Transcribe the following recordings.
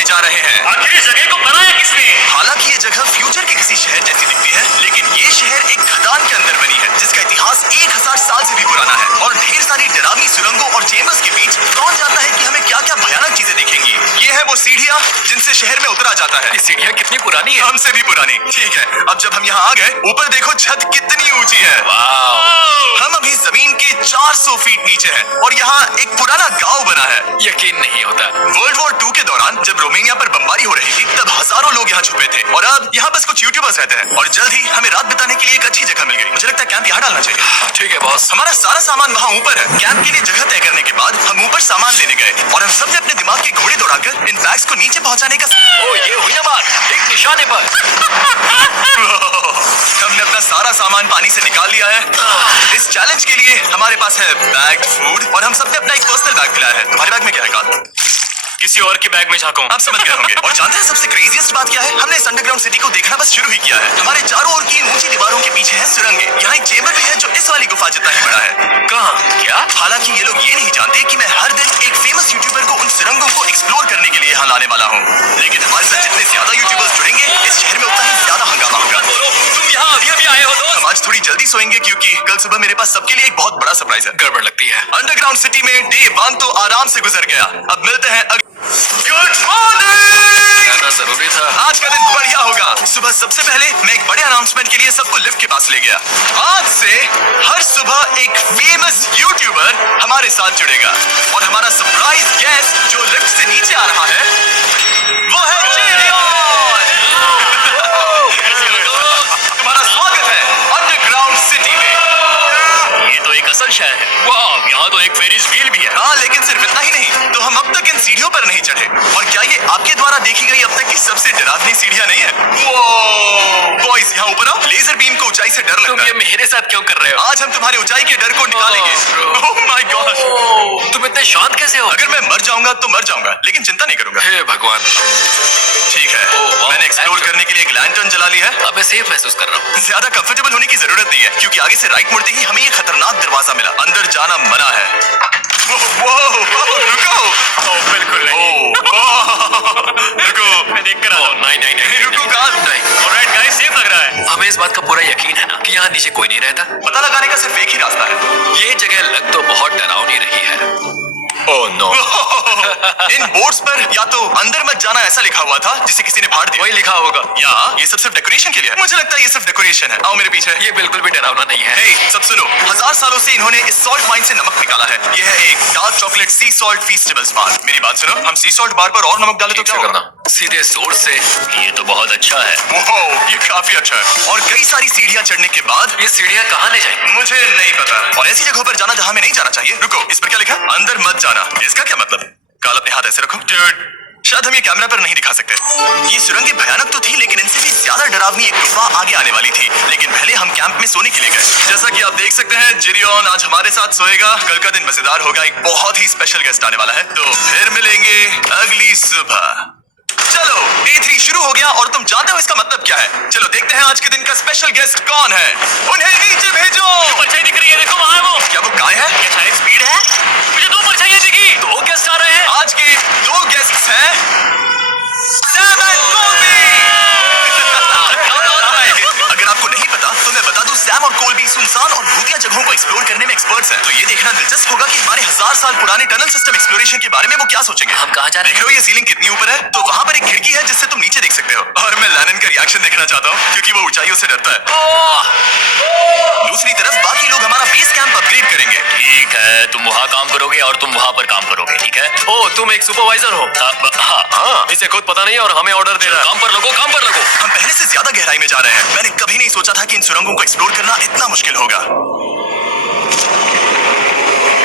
आने जा रहे हैं। आखिर इस जगह को बनाया किसने? हालांकि ये जगह फ्यूचर के किसी शहर जैसी दिखती है, लेकिन ये शहर एक खदान के अंदर बनी है जिसका इतिहास 1000 साल से भी पुराना है और ढेर सारी डरावनी सुरंगों और चेम्बर्स के बीच कौन जानता है कि हमें क्या क्या भयानक चीजें दिखेंगी। ये है वो सीढ़ियाँ जिनसे शहर में उतरा जाता है। ये सीढ़ियाँ कितनी पुरानी है? हमसे भी पुरानी। ठीक है, अब जब हम यहाँ आ गए, ऊपर देखो छत कितनी ऊंची है। हम अभी जमीन के 400 फीट नीचे हैं और यहाँ एक पुराना गांव बना है। यकीन नहीं होता। वर्ल्ड वॉर 2 के दौरान जब रोमानिया पर बमबारी हो रही थी, तब हजारों लोग यहाँ छुपे थे और अब यहाँ बस कुछ यूट्यूबर्स रहते हैं और जल्द ही हमें रात बिताने के लिए एक अच्छी जगह मिल गई। मुझे लगता है कैंप यहाँ डालना चाहिए। ठीक है बॉस। हमारा सारा सामान वहाँ ऊपर है। कैंप के लिए जगह तय करने के बाद हम ऊपर सामान लेने गए और हम सबने अपने दिमाग के घोड़े दौड़ाकर इन बैग्स को नीचे पहुँचाने का ओ, ये हुई ना बात, एक निशाने पर। हमने अपना सारा सामान पानी से निकाल लिया है। इस चैलेंज के लिए हमारे पास है बैग, फूड और हम सबने अपना एक पर्सनल बैग मिलाया है। तुम्हारे बैग में क्या है काल? किसी और के बैग में झांको। आप समझ गए होंगे। और जानते हैं सबसे क्रेजीएस्ट बात क्या है? हमने इस अंडरग्राउंड सिटी को देखना बस शुरू ही किया है। हमारे चारों ओर की इन ऊंची दीवारों के पीछे है सुरंगें। यहाँ एक चेम्बर भी है जो इस वाली गुफा जितना ही बड़ा है। कहाँ? क्या? हालांकि ये लोग ये नहीं जानते कि मैं हर दिन एक फेमस यूट्यूबर को उन सुरंगों को एक्सप्लोर करने के लिए यहाँ लाने वाला हूँ। लेकिन हमारे साथ जितने ज्यादा यूट्यूबर्स जुड़ेंगे, इस शहर में उतना ही ज्यादा हंगामा होगा। तुम यहाँ अभी अभी आए हो दोस्त? हम आज थोड़ी जल्दी सोएंगे क्योंकि कल सुबह मेरे पास सबके लिए एक बहुत बड़ा सरप्राइज है। गड़बड़ लगती है। अंडरग्राउंड सिटी में डे 1 तो आराम से गुजर गया। अब मिलते हैं गुड मॉर्निंग। जाना जरूरी था। आज का दिन बढ़िया होगा। सुबह सबसे पहले मैं एक बड़े अनाउंसमेंट के लिए सबको लिफ्ट के पास ले गया। आज से हर सुबह एक फेमस यूट्यूबर हमारे साथ जुड़ेगा और हमारा सरप्राइज गेस्ट जो लिफ्ट से नीचे आ रहा है वो है तुम्हारा स्वागत है अंडरग्राउंड सिटी में। ये तो एक असल शहर है। वाह, यहाँ तो एक फेरिस व्हील भी है। हाँ, लेकिन सिर्फ इतना ही नहीं, तो हम अब तक इन सीढ़ियों पर नहीं चढ़े। और क्या ये आपके द्वारा देखी गई अब तक की सबसे डरावनी सीढ़ियाँ नहीं है? बॉयज यहाँ ऊपर आओ। लेजर बीम को ऊंचाई से डर तुम लगता ये है। मेरे साथ क्यों कर रहे हो? आज हम तुम्हारे ऊंचाई के डर को निकालेंगे। Oh my God. तुम इतने शांत कैसे हो? अगर मैं मर जाऊंगा तो मर जाऊंगा, लेकिन चिंता नहीं करूंगा। हे भगवान। ठीक है, वाह, मैंने एक्सप्लोर lantern। करने के लिए एक लैंटर्न जला ली है। अब मैं सेफ महसूस कर रहा हूँ। ज्यादा कंफर्टेबल होने की जरूरत नहीं है क्योंकि आगे से राइट मुड़ते ही हमें ये खतरनाक दरवाजा मिला। अंदर जाना मना है। रुको। बिल्कुल नहीं। रुको। मैं देख कर आता हूँ। नहीं, रुको गाल। ऑलराइट गाइस, सेफ लग रहा है। हमें इस बात का पूरा यकीन है ना कि यहाँ नीचे कोई नहीं रहता। पता लगाने का सिर्फ एक ही रास्ता है। ये जगह लग तो बहुत डरावनी रही है। Oh no. इन बोर्ड्स पर या तो अंदर मत जाना ऐसा लिखा हुआ था जिसे किसी ने फाड़ दिया। वही लिखा होगा। या ये सब सिर्फ डेकोरेशन के लिए है। मुझे लगता है ये सिर्फ डेकोरेशन है। आओ मेरे पीछे। ये बिल्कुल भी डरावना नहीं है। हे, सब सुनो। 1000 सालों से इन्होंने इस सॉल्ट माइन से नमक निकाला है। ये है एक डार्क चॉकलेट सी सॉल्ट फीस्टेबल्स बार। मेरी बात सुनो, हम सी सॉल्ट बार पर और नमक डाले तो क्या होगा? सीधे सोर्स से। ये तो बहुत अच्छा है। ओह, ये काफी अच्छा है। और कई सारी सीढ़ियाँ चढ़ने के बाद ये सीढ़ियाँ कहाँ ले जाएंगी? मुझे नहीं पता। और ऐसी जगहों पर जाना जहाँ में नहीं जाना चाहिए। रुको, इस पर क्या लिखा? अंदर मत जाना। इसका क्या मतलब? काल अपने हाथ ऐसे रखो। डूड, शायद हम ये कैमरा पर नहीं दिखा सकते। ये सुरंगें भयानक तो थी, लेकिन इनसे भी ज्यादा डरावनी एक गुफा आगे आने वाली थी। लेकिन पहले हम कैंप में सोने के लिए गए। जैसा कि आप देख सकते हैं, जिरियन आज हमारे साथ सोएगा। कल का दिन मजेदार होगा। एक बहुत ही स्पेशल गेस्ट आने वाला है। तो फिर मिलेंगे अगली सुबह। चलो, डे 3 शुरू हो गया और तुम जानते हो इसका मतलब क्या है? चलो देखते हैं आज के दिन का स्पेशल गेस्ट कौन है। उन्हें नीचे भेजो। परछाई दिख रही है, देखो वहाँ है वो। क्या वो गाय है? क्या शायद स्पीड है? मुझे 2 परछाइयाँ दिखी। 2 गेस्ट आ रहे हैं। आज के 2 गेस्ट्स हैं सैम एंड कोल्बी। अगर आपको नहीं पता तो मैं बता दूं, सैम और कोल्बी सुनसान और भूतिया जगहों को एक्सप्लोर करने में एक्सपर्ट्स हैं। तो ये देखना दिलचस्प होगा कि हमारे 1000 साल पुराने टनल सिस्टम एक्सप्लोरेशन के बारे में वो क्या सोचेंगे। हम कहाँ जा रहे देख रहे हो ये सीलिंग कितनी ऊपर है? तो वहाँ पर एक खिड़की है जिससे तुम नीचे देख सकते हो। और मैं लैनन का रिएक्शन देखना चाहता हूँ क्योंकि वो ऊंचाइयों से डरता है। दूसरी तरफ बाकी लोग हमारा बेस कैंप अपग्रेड करेंगे। ठीक है, तुम वहाँ काम करोगे और तुम वहाँ पर काम करोगे, ठीक है? ओह, तुम एक सुपरवाइजर हो? हाँ। इसे खुद पता नहीं और हमें ऑर्डर दे रहा है। काम पर लगो, काम पर लगो। हम पहले से ज्यादा गहराई में जा रहे हैं। मैंने कभी नहीं सोचा था कि इन सुरंगों को एक्सप्लोर करना इतना मुश्किल होगा।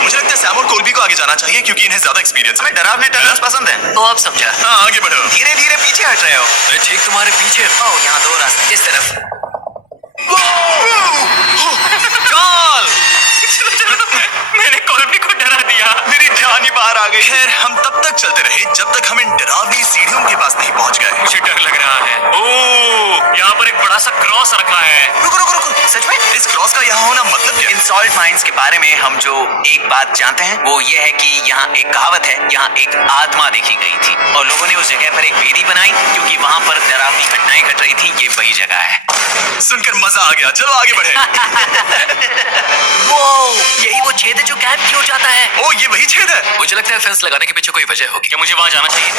मुझे लगता है सैम और कोल्बी को आगे जाना चाहिए क्योंकि इन्हें ज्यादा एक्सपीरियंस है। डरावने टनल्स पसंद है। तो आप समझा। हाँ, आगे बढ़ो। धीरे धीरे पीछे हट रहे हो। मैं ठीक तुम्हारे पीछे। ओह, यहाँ 2 रास्ते। इस तरफ। काल! मैंने कोल्बी को डरा दिया। मेरी जान ही बाहर आ गई। खैर, हम तब तक चलते रहे जब तक हम इन डरावनी सीढ़ियों के पास नहीं पहुंच गए। मुझे डर लग रहा है। ओह, यहाँ पर एक बड़ा सा क्रॉस रखा है। रुको रुको रुको, सच में इस क्रॉस का यहाँ होना मतलब क्या? इन सॉल्ट माइंस के बारे में हम जो एक बात जानते हैं वो ये है कि यहाँ एक कहावत है, यहाँ एक आत्मा देखी गई थी और लोगों ने उस जगह पर एक वेदी बनाई क्योंकि वहाँ पर डरावनी घटनाएं घट रही थी। ये वही जगह है। सुनकर मजा आ गया, चलो आगे बढ़े। वो यही वो छेद है जो कैंप की हो जाता है। ओ ये वही छेद है। मुझे लगता है फेंस लगाने के पीछे कोई वजह होगी। क्या मुझे वहां जाना चाहिए?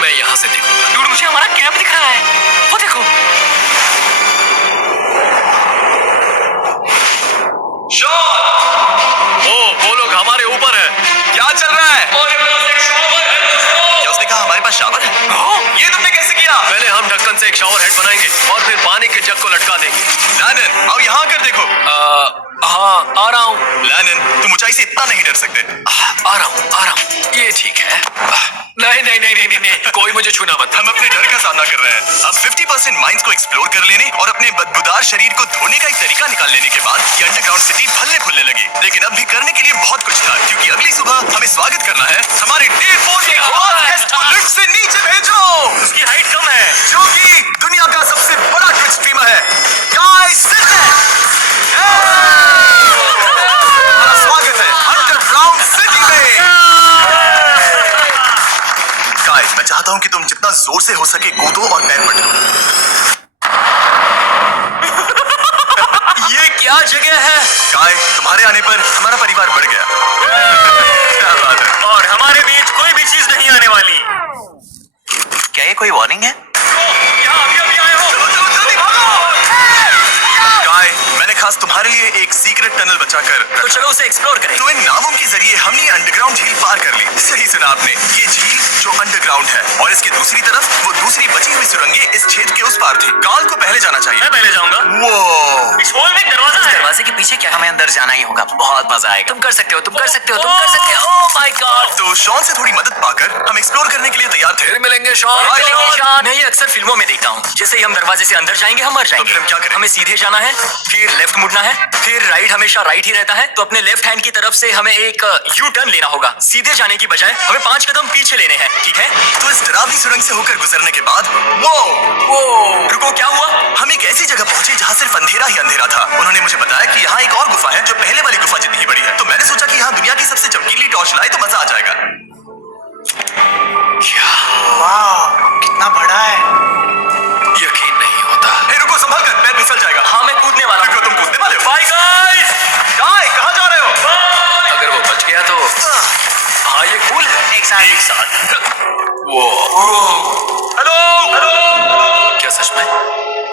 मैं यहाँ से देखूंगा। डूड, मुझे हमारा कैंप दिख रहा है, वो देखो। ओ, वो लोग हमारे ऊपर है। क्या चल रहा है? क्या उसने कहा हमारे पास शावर है? ये तुमने कैसे किया? पहले हम ढक्कन से एक शावर हेड बनाएंगे और फिर पानी के जग को लटका देंगे। लैनन, आओ यहाँ कर देखो। हाँ, आ रहा हूँ। लैनन, तुम ऊंचाई से इतना नहीं डर सकते। आ रहा हूँ। ये ठीक है। नहीं नहीं नहीं नहीं नहीं, कोई मुझे छूना मत। हम अपने डर का सामना कर रहे हैं। अब 50% माइंस को एक्सप्लोर कर लेने और अपने बदबूदार शरीर को धोने का एक तरीका निकाल लेने के बाद ये अंडरग्राउंड सिटी फलने फूलने लगी। लेकिन अब भी करने के लिए बहुत कुछ था, क्योंकि अगली सुबह हमें स्वागत करना है हमारे डे 4 के हॉट गेस्ट को लिफ्ट से नीचे भेजो। उसकी हाइट कम है। जो कि दुनिया का सबसे बड़ा ट्विच स्ट्रीमर है, गाय सिडनेक। हमारा स्वागत है अंडरग्राउंड सिटी में। गाय, मैं चाहता हूं कि तुम जितना जोर से हो सके कूदो और पैर पटको। ये क्या जगह है? गाय, तुम्हारे आने पर हमारा परिवार बढ़ गया। क्या बात है। और हमारे बीच कोई भी चीज नहीं आने वाली। क्या ये कोई वार्निंग है? यहाँ अभी आए हो। चलो चलो जल्दी भागो। गाय, मैंने खास तुम्हारे लिए एक सीक्रेट टनल बचाकर तो चलो उसे एक्सप्लोर करें। तो इन नावों के जरिए हमने ये अंडरग्राउंड झील पार कर ली। सही सुना आपने, ये झील जो अंडरग्राउंड है और इसके दूसरी तरफ वो दूसरी बची हुई सुरंगें इस छेद के उस पार थी। काल को पहले जाना चाहिए। मैं पहले जाऊंगा। वो इस होल में एक दरवाजा है। दरवाजे के पीछे क्या? हमें अंदर जाना ही होगा, बहुत मजा आएगा। तुम कर सकते हो, तुम कर सकते हो, तुम कर सकते हो। Oh my God. तो शॉन से थोड़ी मदद पाकर हम एक्सप्लोर करने के लिए तैयार थे। फिर मिलेंगे शॉन। मैं ये अक्सर फिल्मों में देखता हूँ। जैसे ही हम दरवाजे से अंदर जाएंगे हम मर जाएंगे। फिर हम क्या करें? हमें सीधे जाना है, फिर लेफ्ट मुड़ना है, फिर राइट हमेशा राइट ही रहता है। तो अपने लेफ्ट हैंड की तरफ से हमें एक यू टर्न लेना होगा। सीधे जाने की बजाय हमें 5 कदम पीछे लेने हैं, ठीक है? तो इस डरावनी सुरंग से होकर गुजरने के बाद वो रुको, क्या हुआ? हम एक ऐसी जगह पहुंचे जहाँ सिर्फ अंधेरा ही अंधेरा था। उन्होंने मुझे बताया कि यहाँ एक और गुफा है जो पहले वाली गुफा जितनी ही बड़ी है। तो मैंने सोचा कि यहाँ दुनिया की सबसे चमकीली टॉर्च लाए तो मजा आ जाएगा। क्या? वाह, कितना बड़ा है। यकीन नहीं होता। ए, रुको, संभल कर, पैर फिसल जाएगा। हाँ, मैं कूदने वाला हूँ। रुको, तुम कूदने वाले हो? Bye guys. गाय, कहाँ जा रहे हो? अगर वो बच गया तो हाँ, ये कूल है। एक साथ। वो हेलो। क्या सच में?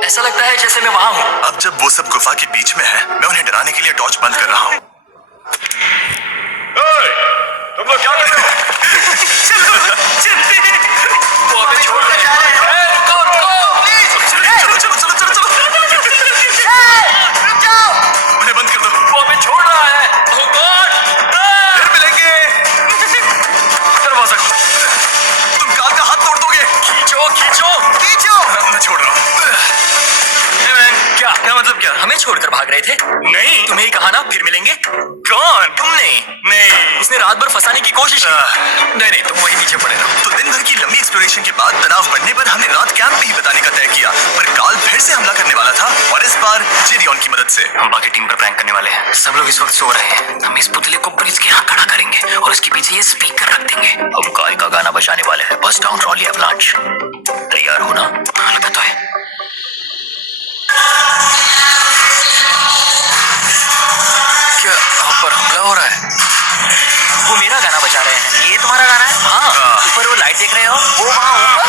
ऐसा लगता है जैसे मैं वहां हूँ। अब जब वो सब गुफा के बीच में है, मैं उन्हें डराने के लिए टॉर्च बंद कर रहा हूँ। तुम लोग क्या कर रहे हो? वो हमें छोड़ रहे हैं। रुको रुको। चलो चलो चलो चलो चलो। उन्हें बंद कर दो। वो हमें छोड़ रहा है। Oh God! फिर मिलेंगे। दरवाजा खोलो। तुम काल का हाथ तोड़ दोगे। खींचो खींचो। मैं छोड़ रहा हूँ। क्या मतलब? क्या हमें छोड़कर भाग रहे थे? नहीं, तुम्हें ही कहा ना फिर मिलेंगे। कौन? तुमने? नहीं, उसने रात भर फंसाने की कोशिश की। नहीं नहीं, तुम वहीं पीछे पड़े रहो। तो दिन भर की लंबी एक्सप्लोरेशन के बाद तनाव बढ़ने पर हमने रात कैंप में ही बिताने का तय किया। पर काल फिर से हमला करने वाला था और इस बार जेरियन की मदद से। हम बाकी टीम पर प्रैंक करने वाले हैं। सब लोग इस वक्त सो रहे हैं। हम इस पुतले को ब्रिज के यहाँ खड़ा करेंगे और उसके पीछे ये स्पीकर रख देंगे। हम काल का गाना बजाने वाले हैं। बस डाउन रॉली अवलांच। तैयार हो ना? लगा तो है। क्या हम पर हमला हो रहा है? वो मेरा गाना बजा रहे हैं। ये तुम्हारा गाना है? हाँ। ऊपर वो लाइट देख रहे हो? वो वहाँ ऊपर?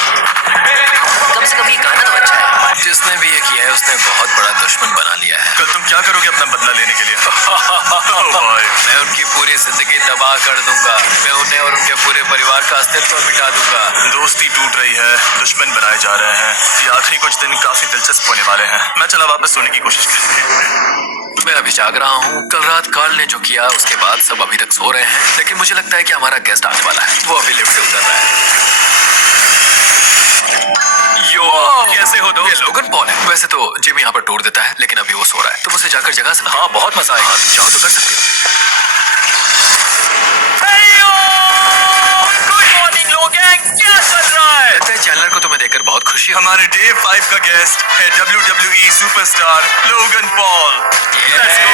कम से कम ये गाना तो अच्छा है। जिसने भी ये किया है उसने बहुत बड़ा दुश्मन बना लिया है। कल तुम क्या करोगे अपना बदला लेने के लिए? Oh boy. मैं उनकी पूरी जिंदगी तबाह कर दूंगा। मैं उन्हें और उनके पूरे परिवार का अस्तित्व मिटा दूंगा। दोस्ती टूट रही है, दुश्मन बनाए जा रहे हैं। ये आखिरी कुछ दिन काफी दिलचस्प होने वाले हैं। मैं चला वापस सोने की कोशिश करूंगी। मैं अभी जाग रहा हूँ। कल रात कार्ल ने जो किया उसके बाद सब अभी तक सो रहे हैं, लेकिन मुझे लगता है कि हमारा गेस्ट आने वाला है। वो अभी लिफ्ट से उतर रहा है। यो, कैसे हो दोस्त? ये लोगन पॉल है। वैसे तो जिम यहाँ पर तोड़ देता है, लेकिन अभी वो सो रहा है। तुम उसे जाकर जगा सकते हो। हाँ, बहुत मजा आएगा। तुम चाहो तो कर सकते हो। गुड मॉर्निंग लोग, क्या चल रहा है? लगता है चैनलर को तुम्हें देखकर बहुत खुशी हुई। हमारे डे 5 का गेस्ट है WWE superstar Logan Paul. Let's go।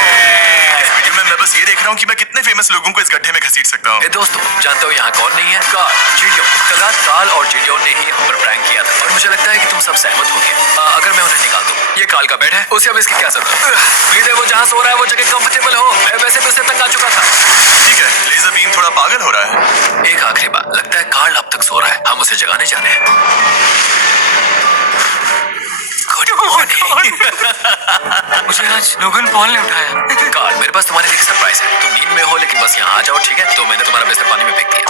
इस वीडियो में मैं बस ये देख रहा हूँ कि मैं कितने फेमस लोगों को इस गड्ढे में घसीट सकता हूँ। ए दोस्तों, जानते हो यहाँ कौन नहीं है? कार्ल, जीडियो। कल रात कार्ल और जीडियो ने ही हम पर प्रैंक किया था और मुझे लगता है कि तुम सब सहमत होगे अगर मैं उन्हें निकाल दूं। ये कार्ल का बेड है, उसे अब इसकी क्या जरूरत है? उम्मीद है वो जहाँ सो रहा है वो जगह कंफर्टेबल हो। मैं वैसे भी उससे तंग आ चुका था। ठीक है, लेजर बीम थोड़ा पागल हो रहा है। एक आखिरी बात, लगता है कार्ल अब तक सो रहा है। हम उसे जगाने जा रहे हैं। Good morning. मुझे आज लोगन पॉल ने उठाया। कार्ल, मेरे पास तुम्हारे लिए एक सरप्राइज है। तुम नींद में हो लेकिन बस यहाँ आ जाओ, ठीक है? तो मैंने तुम्हारा बिस्तर पानी में फेंक दिया।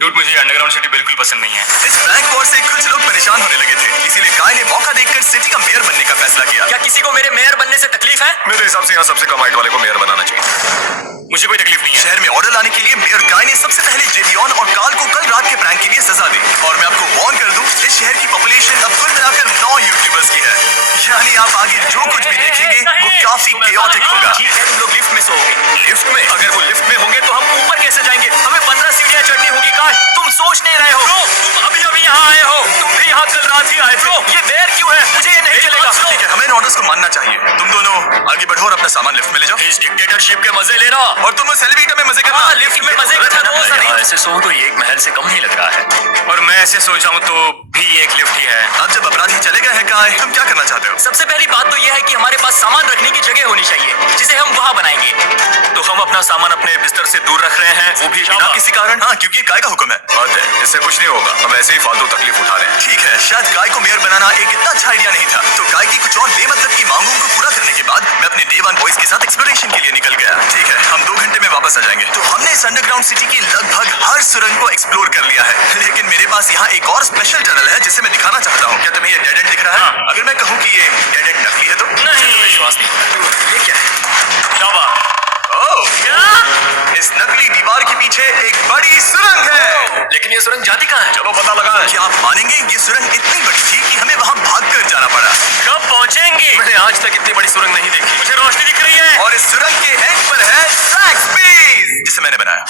डूड, मुझे अंडरग्राउंड सिटी बिल्कुल पसंद नहीं है। इस प्रैंक वॉर से कुछ लोग परेशान होने लगे थे, इसीलिए काय ने मौका देखकर सिटी का मेयर बनने का फैसला किया। क्या किसी को मेरे मेयर बनने से तकलीफ है? मेरे हिसाब से यहाँ सबसे कम हाइट वाले को मेयर बनाना चाहिए। मुझे कोई तकलीफ नहीं है। शहर में ऑर्डर लाने के लिए मेयर काय ने सबसे पहले जेडियन और कार्ल को कल रात के प्रैंक के लिए सजा दी। और मैं आपको वार्न कर दूं, इस शहर की पॉपुलेशन अब कुल मिलाकर 9 यूट्यूबर्स की है। यानी आप आगे जो कुछ भी देखेंगे वो काफी केओटिक होगा। ठीक है, तुम लोग लिफ्ट में सोओगे। लिफ्ट में? अगर वो लिफ्ट में होंगे तो हम ऊपर कैसे जाएंगे? हमें 15 सीढ़ियां चढ़नी होगी। कार्ल, तुम सोच नहीं रहे हो। तुम अभी अभी यहाँ आए हो। तुम भी यहाँ कल रात ही आए थे। ये मेयर क्यों है? मुझे ये नहीं चलेगा। ठीक है, हमें इन ऑर्डर्स को मानना चाहिए। तुम दोनों आगे बढ़ो और अपना सामान लिफ्ट में ले जाओ। इस डिक्टेटरशिप के मजे लेना। और तुम उस एलिवेटर में मजे करना। हाँ, लिफ्ट में मजे करना। ऐसे सो तो ये एक महल से कम नहीं लग रहा है। और मैं ऐसे सोच रहा हूँ तो भी एक लिफ्ट ही है। अब जब अपराधी चले गए हैं काय, तुम क्या करना चाहते हो? सबसे पहली बात तो यह है कि हमारे पास सामान रखने की जगह होनी चाहिए, जिसे हम वहाँ बनाएंगे। तो हम अपना सामान अपने बिस्तर से दूर रख रहे हैं, वो भी बिना किसी कारण। हाँ, क्योंकि काय का हुक्म है। बात है, इससे कुछ नहीं होगा। हम ऐसे ही फालतू तकलीफ उठा रहे हैं। ठीक है, शायद काय को मेयर बनाना एक इतना अच्छा आइडिया नहीं था। तो काय की कुछ और बेमतलब की मांगों को पूरा करने के बाद मैं अपने डे 1 बॉयज के साथ एक्सप्लोरेशन के लिए निकल गया। ठीक है, हम 2 घंटे में वापस आ जाएंगे। तो हमने इस अंडरग्राउंड सिटी की लगभग हर सुरंग को एक्सप्लोर कर लिया है, लेकिन मेरे पास यहाँ एक और स्पेशल टनल है जिसे मैं दिखाना चाहता हूँ। क्या तुम्हें ये डेड एंड दिख रहा है? अगर मैं कहूँ कि ये डेड एंड नकली है तो नहीं, विश्वास नहीं हो रहा। ये क्या है? शाबाश। ओह, इस नकली दीवार के पीछे एक बड़ी सुरंग है। लेकिन ये सुरंग जाती कहाँ है? चलो पता लगा। क्या आप मानेंगे, ये सुरंग इतनी बड़ी थी कि हमें वहाँ भागकर जाना पड़ा। कब पहुँचेंगे? मैंने आज तक इतनी बड़ी सुरंग नहीं देखी। मुझे रोशनी दिख रही है। और इस सुरंग के एंड पर है ज़ैक्सबीस, जिसे मैंने बनाया।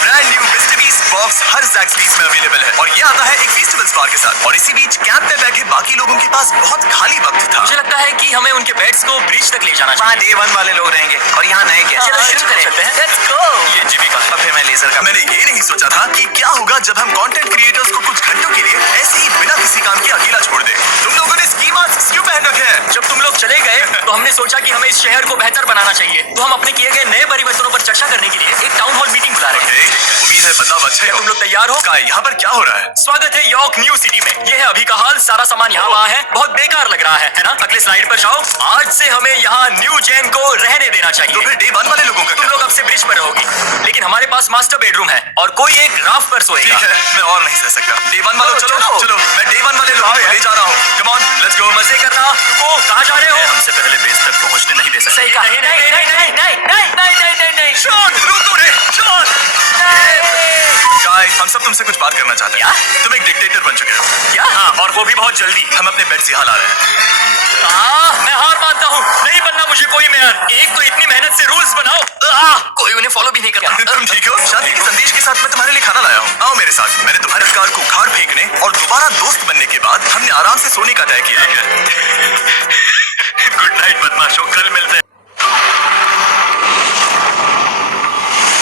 Brand new Mister Beast box हर ज़ैक्सबीस में अवेलेबल है और ये आता है एक फेस्टिवल स्पार के साथ। और इसी बीच कैंप में बैठे बाकी लोगों के पास बहुत खाली वक्त था। मुझे लगता है कि हमें उनके बेड्स को ब्रिज तक ले जाना वहाँ चाहिए। डे 1 वाले लोग रहेंगे और यहाँ नए गेस्ट। चलो शुरू करें। Let's go। ये जिमी का और फिर मैं लेजर का। मैंने ये नहीं सोचा था कि क्या होगा जब हम कंटेंट क्रिएटर्स को कुछ घंटों के लिए ऐसे ही बिना किसी काम के अकेला छोड़ दे। तुम लोगों ने स्की मास्क क्यों पहन रखे हैं? जब तुम लोग चले गए तो हमने सोचा कि हमें इस शहर को बेहतर बनाना चाहिए। तो हम अपने किए गए नए परिवर्तनों पर चर्चा करने के लिए एक टाउन हॉल मीटिंग बुला रहे हैं। उम्मीद है बदलाव अच्छा ही तुम हो। लोग तैयार हो? काय, यहाँ पर क्या हो रहा है? स्वागत है यॉर्क न्यू सिटी में। ये है अभी का हाल। सारा सामान यहाँ वहाँ है। बहुत बेकार लग रहा है ना? अगले स्लाइड पर जाओ। आज से हमें यहाँ न्यू जेन को रहने देना तो चाहिए। फिर डे 1 वाले लोगों का तुम क्या? लोग अब से ब्रिज पर रहोगी, लेकिन हमारे पास मास्टर बेडरूम है और कोई एक राफ्ट पर सोएगा। ठीक है, मैं और नहीं सह सकता। डे 1 वालों, चलो चलो। चलो, मैं डे 1 वाले लोगों को ले जा रहा हूँ। Come on, let's go. मजे करना। रुको, कहाँ जा रहे हो? हमसे पहले बेस तक पहुँचने नहीं दे सकते। सही कहा। नहीं नहीं नहीं नहीं नहीं नहीं नहीं नहीं नहीं। शॉट, रुक तो रे, शॉट। काय, हम सब तुमसे कुछ बात करना चाहते हैं। तुम एक डिक्टेटर बन चुके हो। क्या? हाँ, और वो भी बहुत जल्दी। हम अपने बेड से यहाँ ला रहे हैं। मैं हार मानता हूँ। नहीं बनना मुझे कोई मेयर। एक तो इतनी मेहनत से रूल्स बनाओ, कोई उन्हें फॉलो भी नहीं करता। तुम ठीक हो? शांति के संदेश के साथ मैं तुम्हारे लिए खाना लाया हूँ। आओ मेरे साथ। मैंने तुम्हारे कार को उखाड़ फेंकने और दोबारा दोस्त बनने के बाद हमने आराम से सोने का तय किया है। गुड नाइट बदमाशों, कल मिलते हैं।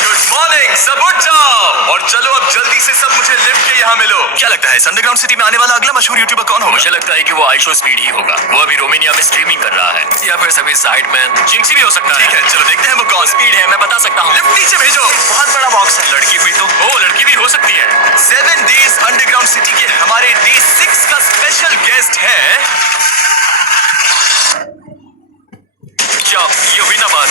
गुड मॉर्निंग, सब उठ जाओ और चलो अब जल्दी से सब मुझे लिफ्ट के यहाँ मिलो। क्या लगता है इस अंडरग्राउंड सिटी में आने वाला अगला मशहूर यूट्यूबर कौन होगा? मुझे लगता है कि वो आइशो स्पीड ही होगा। वो अभी रोमानिया में स्ट्रीमिंग कर रहा है, या फिर सभी साइडमैन जिंक्सी भी हो सकता है। ठीक है, चलो देखते हैं वो कौन। स्पीड है, मैं बता सकता हूँ। लिफ्ट नीचे भेजो। बहुत बड़ा बॉक्स है। लड़की हुई तो ओ, लड़की भी हो सकती है। 7 डेज अंडरग्राउंड सिटी के हमारे डे 6 का स्पेशल गेस्ट है। क्या ये हुई ना बात?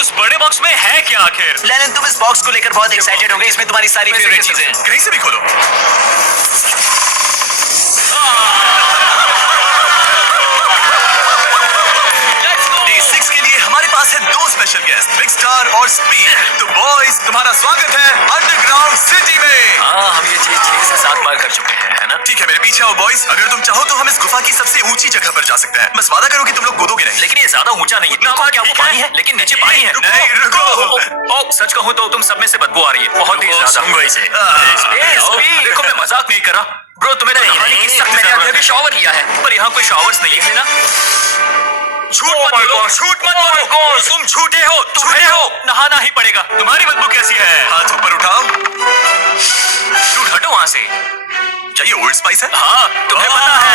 उस बड़े बॉक्स में है क्या आखिर? लेनिन, तुम इस बॉक्स को लेकर बहुत एक्साइटेड हो गए। इसमें तुम्हारी सारी फेवरेट चीजें हैं। कहीं से भी खोलो। डे 6 के लिए हमारे पास पास है दो स्पेशल गेस्ट, बिग स्टार और स्पीड। तो बॉयज, तुम्हारा स्वागत है अंडरग्राउंड सिटी में। हाँ, हम ये चीज 6 से 7 बार कर चुके हैं, है ना? ठीक है, मेरे पीछे आओ बॉयज। अगर तुम चाहो तो हम इस गुफा की सबसे ऊंची जगह पर जा सकते हैं। बस वादा करो कि तुम लोग कूदोगे नहीं। लेकिन ये ज्यादा ऊंचा नहीं है। ऊपर क्या वो पानी है? लेकिन नीचे पानी है। नहीं, रुको। ओ, सच कहूँ तो तुम सब में से बदबू आ रही है, बहुत ही ज्यादा। देखो, मैं मजाक नहीं कर रहा ब्रो। तुम्हें तो नहाने की सख्त मैंने अभी अभी शॉवर लिया है, पर यहाँ कोई शॉवर्स नहीं है ना। झूठ मत बोलो, झूठ मत बोलो, तुम झूठे हो, झूठे हो। नहाना ही पड़ेगा। तुम्हारी बदबू कैसी है? हाथ ऊपर उठाओ। झूठ, हटो वहाँ से। क्या ये ओल्ड स्पाइस है? हाँ, तुम्हें पता है।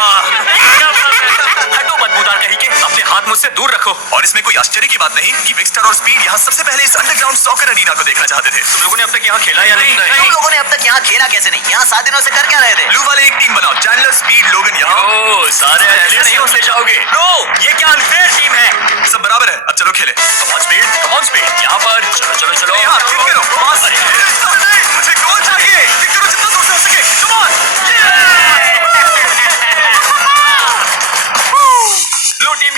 हटो बदबूदार कहीं के, अपने हाथ मुझसे दूर रखो। और इसमें कोई आश्चर्य की बात नहीं कि बिग स्टार और स्पीड यहाँ सबसे पहले इस अंडरग्राउंड सॉकर अरीना को देखना चाहते थे। तुम लोगों ने अब तक यहाँ खेला या नहीं? तुम लोगों ने अब तक यहाँ खेला कैसे नहीं? यहाँ 7 दिनों से कर क्या रहे थे? ब्लू वाले एक टीम बनाओ, चैंडलर, स्पीड, लोगन यहाँ। ओ, सारे ऐसे नहीं होते जाओगे। नो, ये क्या अनफेयर टीम है। सब बराबर है, अब चलो खेले। कम ऑन स्पीड, यहाँ पर चलो चलो चलो। यहाँ किक करो, पास। अरे, नहीं, मुझे गोल चाहिए। किक करो जितना जोर से हो सके। Come on.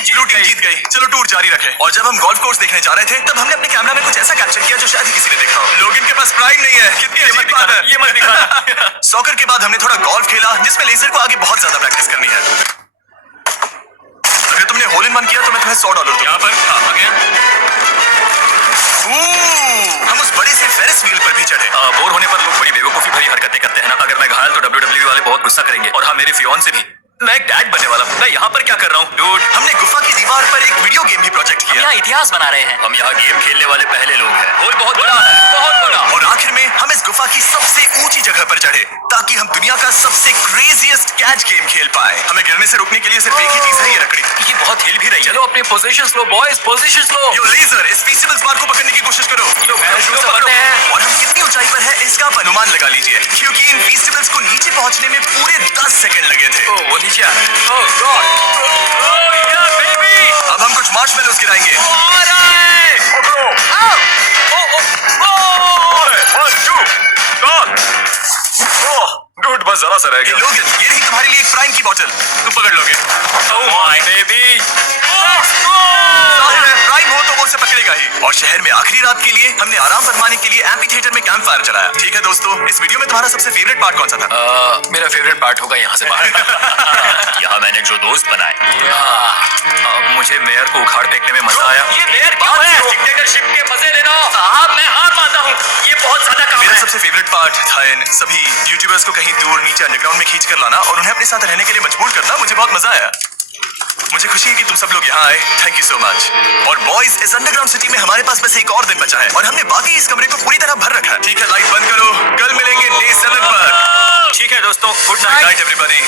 ब्लू टीम जीत गई। चलो टूर जारी रखें। और जब हम गोल्फ कोर्स देखने जा रहे थे तब हमने अपने कैमरा में कुछ ऐसा कैप्चर किया जो शायद ही किसी ने देखा हो। लोगन के पास प्राइम नहीं है। कितनी अजीब बात है। ये मत दिखाना। सॉकर के बाद हमने थोड़ा गोल्फ खेला जिसमें लेजर को आगे बहुत ज्यादा प्रैक्टिस करनी है। अगर तुमने होल इन वन किया तो मैं तुम्हें $100 दूंगा। यहाँ पर आ गया। हम उस बड़े से फेरिस व्हील पर भी चढ़े। बोर होने पर लोग बड़ी बेवकूफी भरी हरकतें करते हैं ना। अगर मैं घायल तो WWE वाले बहुत गुस्सा करेंगे। और हाँ, मेरी फियोन्से भी। मैं एक डैड बनने वाला हूँ। मैं यहाँ पर क्या कर रहा हूँ डूड? हमने गुफा की दीवार पर एक वीडियो गेम भी प्रोजेक्ट हम किया। यहाँ इतिहास बना रहे हैं। हम यहाँ गेम खेलने वाले पहले लोग हैं। होल बहुत बड़ा है, बहुत बड़ा। और आखिर में हम इस गुफा की सबसे ऊंची जगह पर चढ़े ताकि हम दुनिया का सबसे क्रेजीएस्ट कैच गेम खेल पाए। हमें गिरने से रोकने के लिए सिर्फ एक ही चीज है, ये लकड़ी। ये बहुत हिल भी रही है। चलो अपनी पोजीशंस लो बॉयज, पोजीशंस लो। यो लेजर, इस फीसिबल्स बार को पकड़ने की कोशिश करो। पैराशूट से पकड़ते हैं। और हम कितनी ऊंचाई पर है इसका आप अनुमान लगा लीजिए, क्योंकि इन फीसिबल्स को नीचे पहुंचने में पूरे 10 सेकंड लगे थे। ओ, वो नीचे आ रहा है। ओह गॉड, ओह या बेबी। अब हम कुछ मार्शमेलोस गिराएंगे। आ रहा है। पकड़ो। डूड, बस जरा सा रह गया। लोगन, ये रही तुम्हारे लिए एक प्राइम की बोतल, तुम पकड़ लोगे। Oh my baby. प्राइम हो तो वो उसे पकड़ेगा ही। और शहर में आखिरी रात के लिए हमने आराम फरमाने के लिए एम्पी थिएटर में कैंप फायर चलाया। ठीक है दोस्तों, इस वीडियो में तुम्हारा सबसे फेवरेट पार्ट कौन सा था? मेरा फेवरेट पार्ट होगा यहाँ से बाहर। यहाँ मैंने जो दोस्त बनाए। मुझे मेयर को उखाड़ फेंकने में मजा आया। ये मेयर क्यों है? डिक्टेटरशिप के मजे लेना। साहब, मैं हार मानता हूँ। ये बहुत ज्यादा काम मेरा है। सबसे फेवरेट पार्ट था इन सभी यूट्यूबर्स को कहीं दूर नीचे अंडरग्राउंड में खींच कर लाना और उन्हें अपने साथ रहने के लिए मजबूर करना। मुझे बहुत मजा आया। मुझे खुशी है कि तुम सब लोग यहाँ आए। Thank you so much. और बॉयज, इस अंडरग्राउंड सिटी में हमारे पास बस एक और दिन बचा है और हमने बाकी इस कमरे को पूरी तरह भर रखा है। ठीक है, लाइट बंद करो। कल मिलेंगे डे 7 पर। ठीक है दोस्तों, गुड गुड नाइट एवरीबॉडी।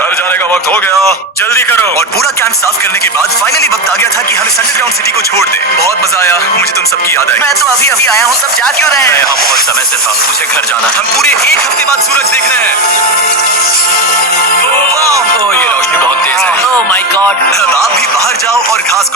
घर जाने का वक्त हो गया, जल्दी करो। और पूरा कैंप साफ करने के बाद फाइनली वक्त आ गया था कि हम इस अंडरग्राउंड सिटी को छोड़ दें। बहुत मजा आया। मुझे तुम सबकी याद आई। मैं तो अभी अभी आया हूँ, सब जा क्यों रहे मैं हैं? यहाँ बहुत समय से था, मुझे घर जाना है। हम पूरे 1 हफ्ते बाद सूरज देख रहे हैं। ओह, ये रोशनी बहुत तेज है। Oh my God. अब आप भी बाहर जाओ और घास को